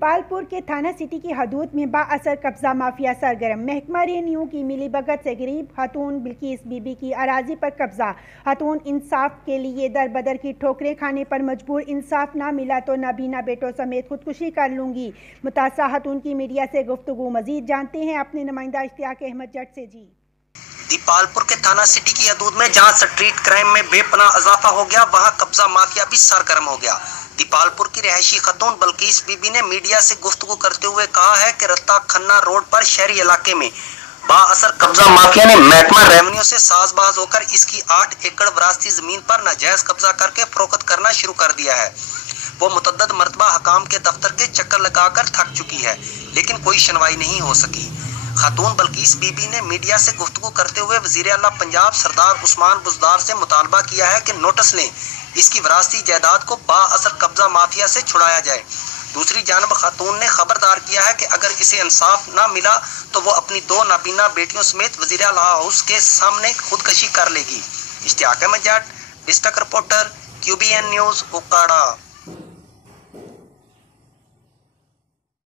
दीपालपुर के थाना सिटी की हदूद में बाअसर कब्जा माफिया सरगर्म। महकमा रेवेन्यू की मिलीभगत से गरीब खातून बिल्किस बीबी की अराजी पर कब्जा। खातून इंसाफ के लिए दर बदर की ठोकरें खाने पर मजबूर। इंसाफ ना मिला तो नाबीना बेटों समेत खुदकुशी कर लूंगी। मुतासा खातून की मीडिया से गुफ्तगू। मजीद जानते हैं अपने नुमाइंदा इश्तियाक अहमद जट से। जी, दीपालपुर के थाना सिटी की हदूद में जहां स्ट्रीट क्राइम में बेपनाह इजाफा हो गया, वहां कब्जा माफिया भी सरगर्म हो गया। दीपालपुर की रहायशी खातून बिल्किस बीबी ने मीडिया से गुफ्तगू करते हुए कहा है कि रत्ता खन्ना रोड पर शहरी इलाके में बाअसर कब्जा माफिया ने महकमा रेवेन्यू से साजबाज होकर इसकी 8 एकड़ विरासती जमीन पर नाजायज कब्जा करके फरोख्त करना शुरू कर दिया है। वो मुतअद्दिद मरतबा हकाम के दफ्तर के चक्कर लगाकर थक चुकी है, लेकिन कोई सुनवाई नहीं हो सकी। खातून बिल्किस बीबी ने मीडिया से गुफ्तगू करते हुए वजीर आला पंजाब सरदार उस्मान बुज़दार से मुतालबा किया है कि नोटिस लें, इसकी विरासती जायदाद को बाअसर कब्जा माफिया से छुड़ाया जाए। दूसरी जानब खातून ने खबरदार किया है कि अगर इसे इंसाफ ना मिला तो वो अपनी 2 नाबीना बेटियों समेत वजीर आला हाउस के सामने खुदकशी कर लेगी। Ishtiaq Ahmed Jat, district reporter, QBN news, उकाड़ा।